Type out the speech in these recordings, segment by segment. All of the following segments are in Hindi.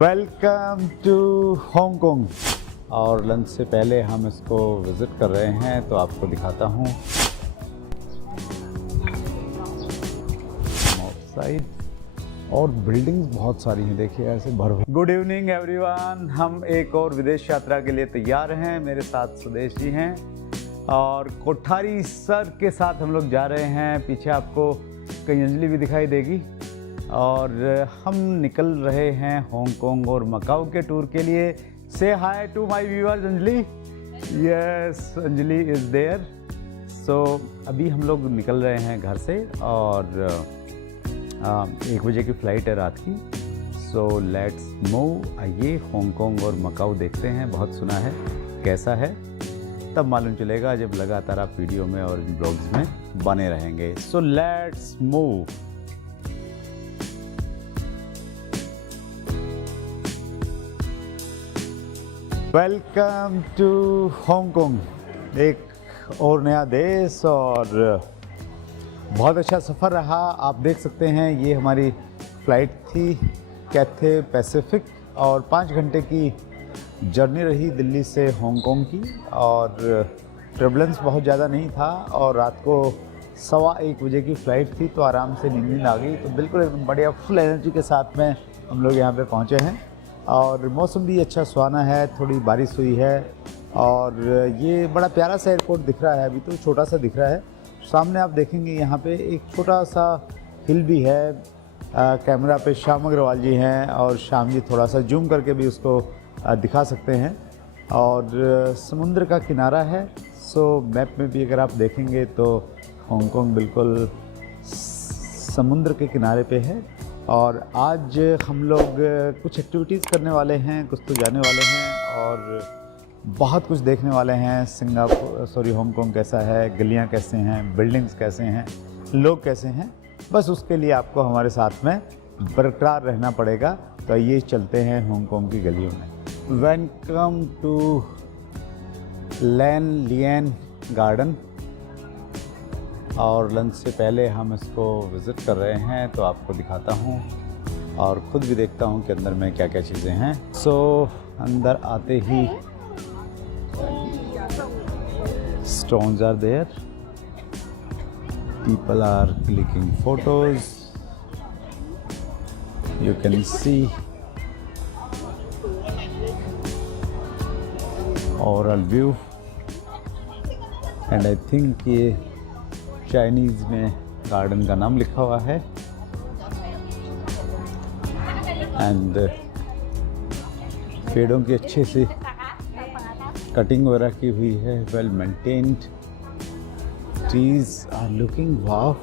Welcome to Hong Kong. और लंच से पहले हम इसको विज़िट कर रहे हैं, तो आपको दिखाता हूँ साइड। और बिल्डिंग्स बहुत सारी हैं, देखिए ऐसे भर। गुड इवनिंग एवरीवन, हम एक और विदेश यात्रा के लिए तैयार हैं। मेरे साथ सुदेश जी हैं और कोठारी सर के साथ हम लोग जा रहे हैं। पीछे आपको कहीं अंजलि भी दिखाई देगी। और हम निकल रहे हैं हांगकांग और मकाऊ के टूर के लिए। Say hi to my viewers Anjali. Yes, Anjali is there. So अभी हम लोग निकल रहे हैं घर से और 1 बजे की फ़्लाइट है रात की। सो लेट्स मूव। आइए हांगकांग और मकाऊ देखते हैं। बहुत सुना है, कैसा है तब मालूम चलेगा जब लगातार आप वीडियो में और इन ब्लॉग्स में बने रहेंगे। So let's move. Welcome to Hong Kong, एक और नया देश और बहुत अच्छा सफ़र रहा। आप देख सकते हैं ये हमारी फ़्लाइट थी कैथे पैसिफिक और 5 घंटे की जर्नी रही दिल्ली से हांगकांग की। और ट्रबलेंस बहुत ज़्यादा नहीं था और रात को 1:15 बजे की फ़्लाइट थी, तो आराम से नींद आ गई। तो बिल्कुल एकदम बढ़िया फुल एनर्जी के साथ में हम लोग यहाँ पे पहुँचे हैं। और मौसम भी अच्छा सुहाना है, थोड़ी बारिश हुई है और ये बड़ा प्यारा सा एयरपोर्ट दिख रहा है। अभी तो छोटा सा दिख रहा है। सामने आप देखेंगे यहाँ पे एक छोटा सा हिल भी है। कैमरा पे श्याम अग्रवाल जी हैं और श्याम जी थोड़ा सा जूम करके भी उसको दिखा सकते हैं। और समुद्र का किनारा है। सो मैप में भी अगर आप देखेंगे तो हांगकांग बिल्कुल समुद्र के किनारे पे है। और आज हम लोग कुछ एक्टिविटीज़ करने वाले हैं, कुछ तो जाने वाले हैं और बहुत कुछ देखने वाले हैं। हांगकांग कैसा है, गलियां कैसे हैं, बिल्डिंग्स कैसे हैं, लोग कैसे हैं, बस उसके लिए आपको हमारे साथ में बरकरार रहना पड़ेगा। तो आइए चलते हैं हांगकांग की गलियों में। Welcome to Nan Lian garden. और लंच से पहले हम इसको विज़िट कर रहे हैं, तो आपको दिखाता हूँ और ख़ुद भी देखता हूँ कि अंदर में क्या क्या चीज़ें हैं। सो अंदर आते ही stones are there, people are clicking photos, you can see overall view. And I think ये चाइनीज़ में गार्डन का नाम लिखा हुआ है। एंड पेड़ों की अच्छे से कटिंग वगैरह की हुई है, well maintained. Trees are looking wow,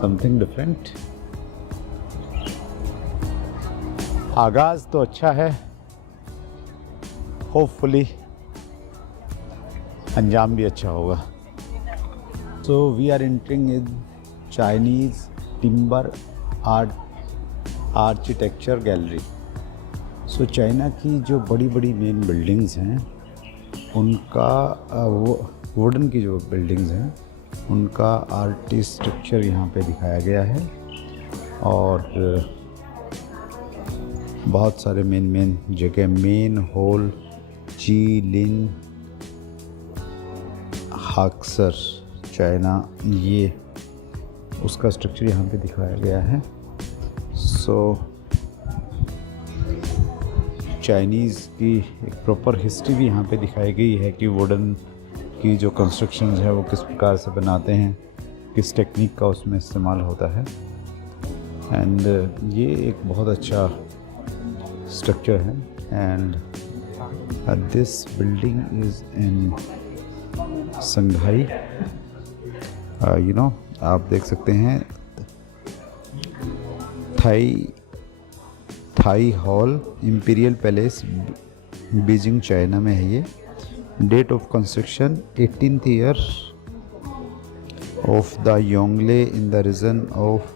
something different. आगाज़ तो अच्छा है, होपफुली अंजाम भी अच्छा होगा। So we are entering in Chinese timber art architecture gallery. So China की जो बड़ी बड़ी मेन बिल्डिंग्स हैं उनका वो वुडन की जो बिल्डिंग्स हैं उनका आर्टिस्ट्रक्चर यहाँ पे दिखाया गया है। और बहुत सारे मेन जगह, मेन हॉल, जी लिन हाक्सर चाइना, ये उसका स्ट्रक्चर यहाँ पे दिखाया गया है। सो चाइनीज़ की एक प्रॉपर हिस्ट्री भी यहाँ पे दिखाई गई है कि वुडन की जो कंस्ट्रक्शंस है वो किस प्रकार से बनाते हैं, किस टेक्निक का उसमें इस्तेमाल होता है। एंड ये एक बहुत अच्छा स्ट्रक्चर है। And this building is in Shanghai. आप देख सकते हैं Tai hall, imperial palace, Beijing China में है ये। Date of construction 18th year of the Yongle in the region of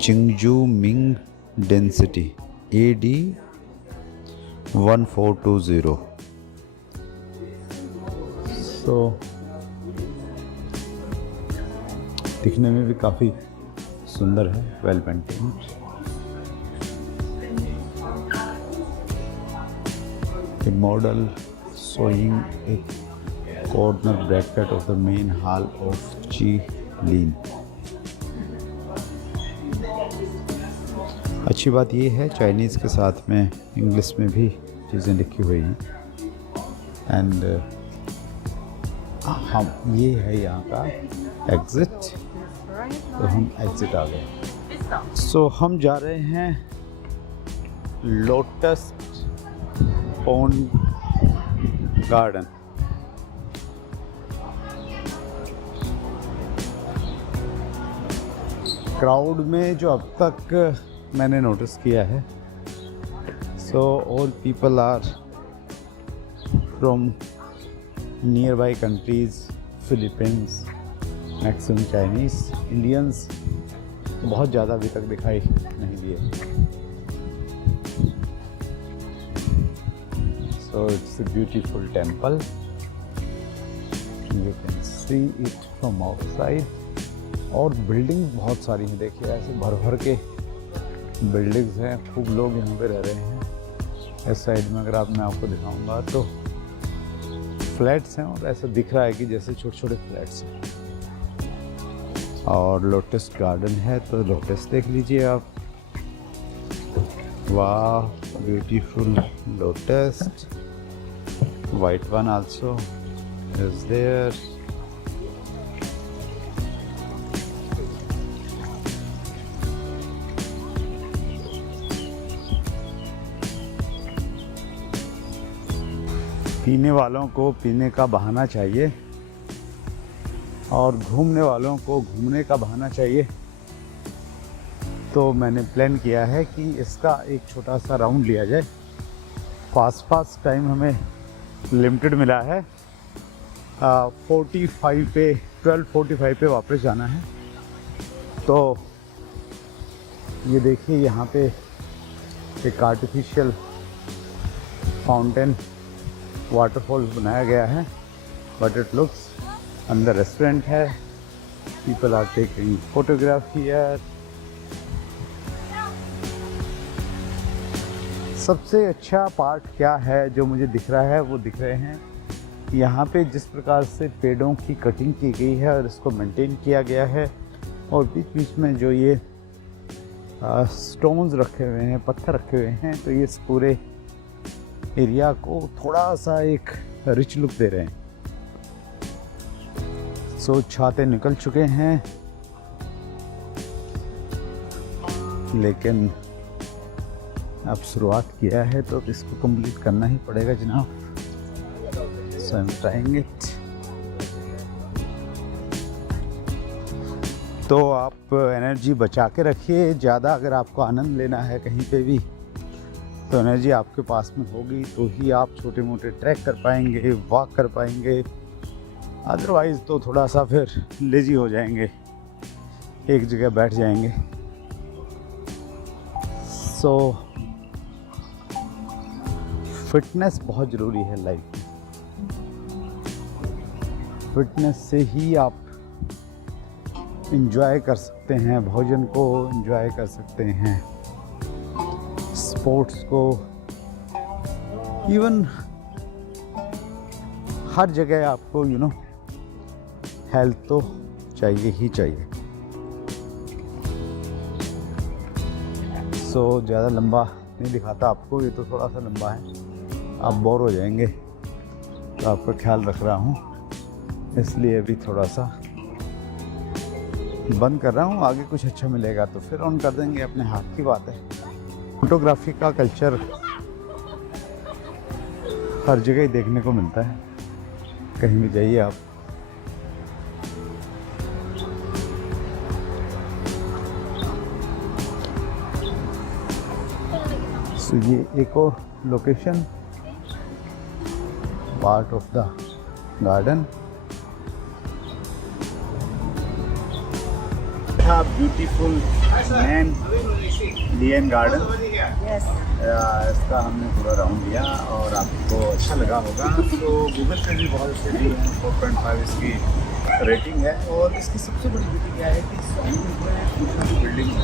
Chengzu Ming dynasty AD 1420। So दिखने में भी काफ़ी सुंदर है, well maintained. A model showing a corner bracket of the main hall of Jilin. अच्छी बात ये है चाइनीज़ के साथ में इंग्लिश में भी चीज़ें लिखी हुई हैं एंड हम ये है यहाँ का एग्ज़िट, तो हम एग्ज़िट आ गए। सो हम जा रहे हैं लोटस पॉन्ड गार्डन। क्राउड में जो अब तक मैंने नोटिस किया है, so all people are from nearby countries, Philippines, maximum Chinese, Indians बहुत ज़्यादा अभी तक दिखाई नहीं दिए। So it's a beautiful temple, you can see it from outside. और बिल्डिंग्स बहुत सारी हैं, देखिए ऐसे भर भर के बिल्डिंग्स हैं, खूब लोग यहाँ पे रह रहे हैं। इस साइड में अगर मैं आपको दिखाऊंगा तो फ्लैट्स हैं और ऐसा दिख रहा है कि जैसे छोटे छोटे फ्लैट्स हैं। और लोटस गार्डन है तो लोटस देख लीजिए आप, वाह beautiful lotus, white one also is there. पीने वालों को पीने का बहाना चाहिए और घूमने वालों को घूमने का बहाना चाहिए। तो मैंने प्लान किया है कि इसका एक छोटा सा राउंड लिया जाए। फास्ट टाइम हमें लिमिटेड मिला है, 12:45 पे वापस जाना है। तो ये देखिए यहाँ पे एक आर्टिफिशियल फाउंटेन वाटरफॉल बनाया गया है, बट इट लुक्स, अंदर रेस्टोरेंट है, people are taking photograph here. सबसे अच्छा पार्ट क्या है जो मुझे दिख रहा है, वो दिख रहे हैं यहाँ पे जिस प्रकार से पेड़ों की कटिंग की गई है और इसको मेंटेन किया गया है, और बीच बीच में जो ये स्टोन्स रखे हुए हैं, पत्थर रखे हुए हैं, तो ये इस पूरे एरिया को थोड़ा सा एक रिच लुक दे रहे हैं। सो छाते निकल चुके हैं, लेकिन अब शुरुआत किया है तो इसको कंप्लीट करना ही पड़ेगा जनाब। सो आई एम ट्राइंग इट। तो आप एनर्जी बचा के रखिए, ज़्यादा अगर आपको आनंद लेना है कहीं पे भी तो एनर्जी आपके पास में होगी तो ही आप छोटे मोटे ट्रैक कर पाएंगे, वॉक कर पाएंगे। अदरवाइज़ तो थोड़ा सा फिर लेजी हो जाएंगे, एक जगह बैठ जाएंगे। सो फिटनेस बहुत ज़रूरी है लाइफ में। फिटनेस से ही आप इंजॉय कर सकते हैं, भोजन को इंजॉय कर सकते हैं, स्पोर्ट्स को, इवन हर जगह आपको हेल्थ तो चाहिए ही चाहिए। सो ज़्यादा लंबा नहीं दिखाता आपको, ये तो थोड़ा सा लंबा है, आप बोर हो जाएंगे, तो आपका ख्याल रख रहा हूँ, इसलिए अभी थोड़ा सा बंद कर रहा हूँ। आगे कुछ अच्छा मिलेगा तो फिर ऑन कर देंगे, अपने हाथ की बात है। फोटोग्राफी का कल्चर हर जगह ही देखने को मिलता है, कहीं भी जाइए आप। तो ये एक और location, part of the garden. Beautiful Nan Lian garden, इसका हमने पूरा राउंड लिया और आपको अच्छा लगा होगा। तो गूगल पे भी बहुत अच्छे व्यू हैं, 4.5 इसकी रेटिंग है। और इसकी सबसे बड़ी ब्यूटी क्या है कि बिल्डिंग है।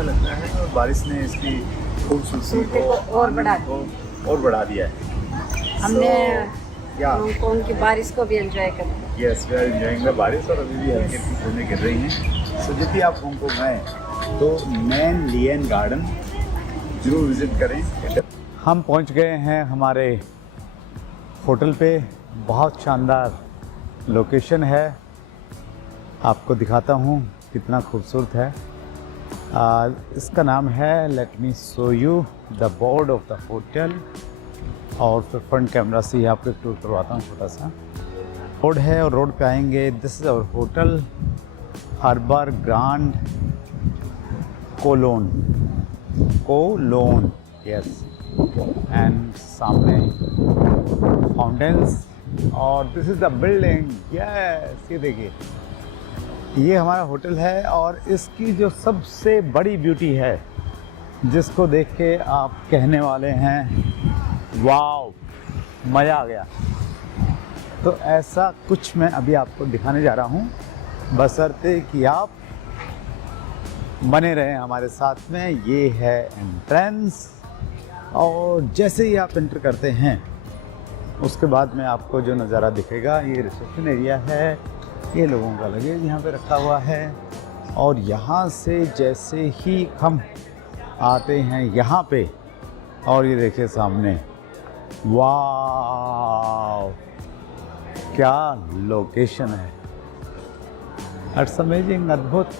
अच्छा लगता है और बारिश ने इसकी खूबसूरती को और बढ़ा और बढ़ा दिया है। हमने या हांगकांग की बारिश को भी एंजॉय कर। Yes, we are enjoying the barish और अभी भी हल्की हल्की बूंदें गिर रही हैं। सो जब भी आप हांगकांग आए तो मैन लियन गार्डन जरूर विजिट करें। हम पहुंच गए हैं हमारे होटल पे। बहुत शानदार लोकेशन है, आपको दिखाता हूँ कितना खूबसूरत है। इसका नाम है let me show you the board of the hotel, और फिर फ्रंट कैमरा से ही आपको एक टूर करवाता हूँ। छोटा सा रोड है और रोड पे आएंगे। This is our hotel harbour grand Kowloon yes, and सामने फाउंटेन्स और this is the building. Yes, ये देखिए, ये हमारा होटल है और इसकी जो सबसे बड़ी ब्यूटी है जिसको देख के आप कहने वाले हैं वाओ, मज़ा आ गया। तो ऐसा कुछ मैं अभी आपको दिखाने जा रहा हूँ, बशर्ते कि आप बने रहें हमारे साथ में। ये है एंट्रेंस, और जैसे ही आप एंटर करते हैं उसके बाद में आपको जो नज़ारा दिखेगा, ये रिसेप्शन एरिया है, ये लोगों का लगेज यहाँ पे रखा हुआ है। और यहाँ से जैसे ही हम आते हैं यहाँ पे, और ये देखिए सामने, वाव क्या लोकेशन है, इट्स अमेजिंग, अद्भुत,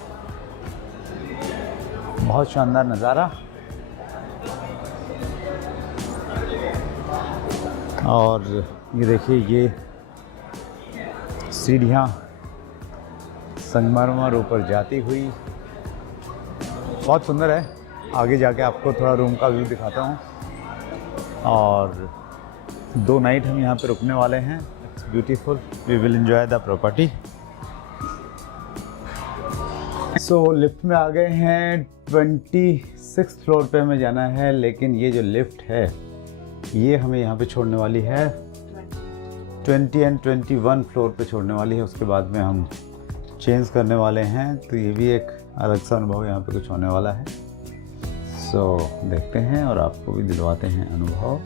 बहुत शानदार नज़ारा। और ये देखिए, ये सीढ़ियाँ संगमरमर ऊपर जाती हुई, बहुत सुंदर है। आगे जाके आपको थोड़ा रूम का व्यू दिखाता हूँ। और 2 नाइट हम यहाँ पे रुकने वाले हैं। It's beautiful, we will enjoy the property. So lift में आ गए हैं, 26 फ्लोर पे हमें जाना है, लेकिन ये जो लिफ्ट है ये हमें यहाँ पे छोड़ने वाली है 20 एंड 21 फ्लोर पे छोड़ने वाली है। उसके बाद में हम चेंज करने वाले हैं, तो ये भी एक अलग सा अनुभव यहाँ पे कुछ होने वाला है। सो देखते हैं और आपको भी दिलवाते हैं अनुभव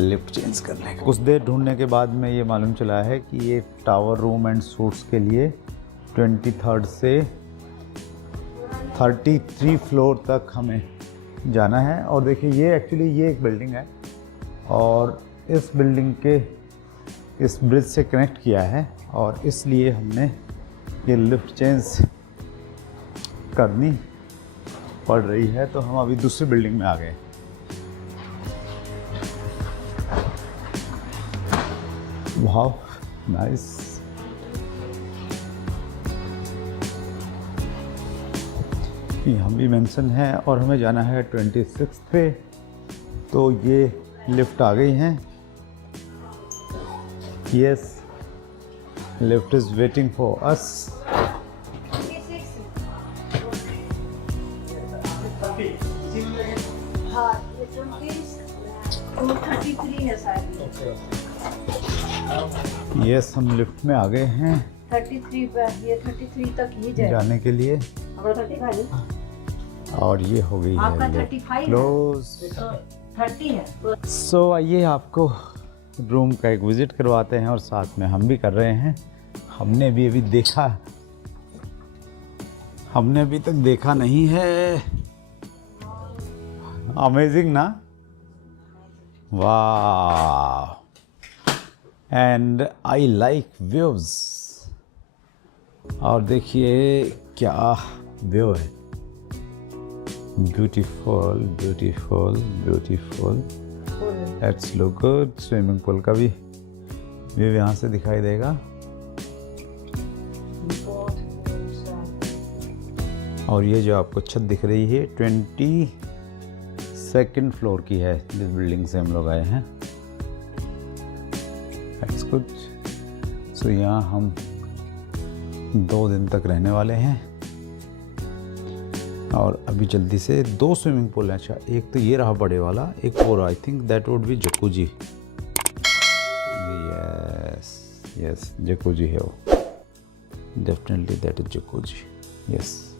लिफ्ट चेंज करने का। कुछ देर ढूंढने के बाद में ये मालूम चला है कि ये टावर रूम एंड सूट्स के लिए 23rd से 33 फ्लोर तक हमें जाना है। और देखिए, ये एक्चुअली ये एक बिल्डिंग है और इस बिल्डिंग के इस ब्रिज से कनेक्ट किया है, और इसलिए हमने ये लिफ्ट चेंज करनी पड़ रही है। तो हम अभी दूसरी बिल्डिंग में आ गए। वाह, नाइस। यहाँ भी मेंशन है और हमें जाना है 26 पे। तो ये लिफ्ट आ गई हैं। Yes, lift is waiting for us. Yes, हम लिफ्ट में आ गए हैं 33 पे, ये 33 तक ही जाने के लिए। और ये हो गई आपका है 35 क्लोज, 30 है। सो आइए आपको रूम का एक विज़िट करवाते हैं, और साथ में हम भी कर रहे हैं। हमने भी अभी देखा, हमने अभी तक देखा नहीं है। अमेजिंग ना, वाह, एंड आई लाइक व्यूज। और देखिए क्या व्यू है, beautiful beautiful beautiful. Let's look good. Swimming pool का भी व्यू यहाँ से दिखाई देगा। और ये जो आपको छत दिख रही है 22nd फ्लोर की है, जिस बिल्डिंग से हम लोग आए हैं। That's good. सो यहाँ हम 2 दिन तक रहने वाले हैं। और अभी जल्दी से 2 स्विमिंग पूल हैं। अच्छा, एक तो ये रहा बड़े वाला, एक और I think that would be jacuzzi. Yes yes, jacuzzi है वो, definitely that is jacuzzi. Yes.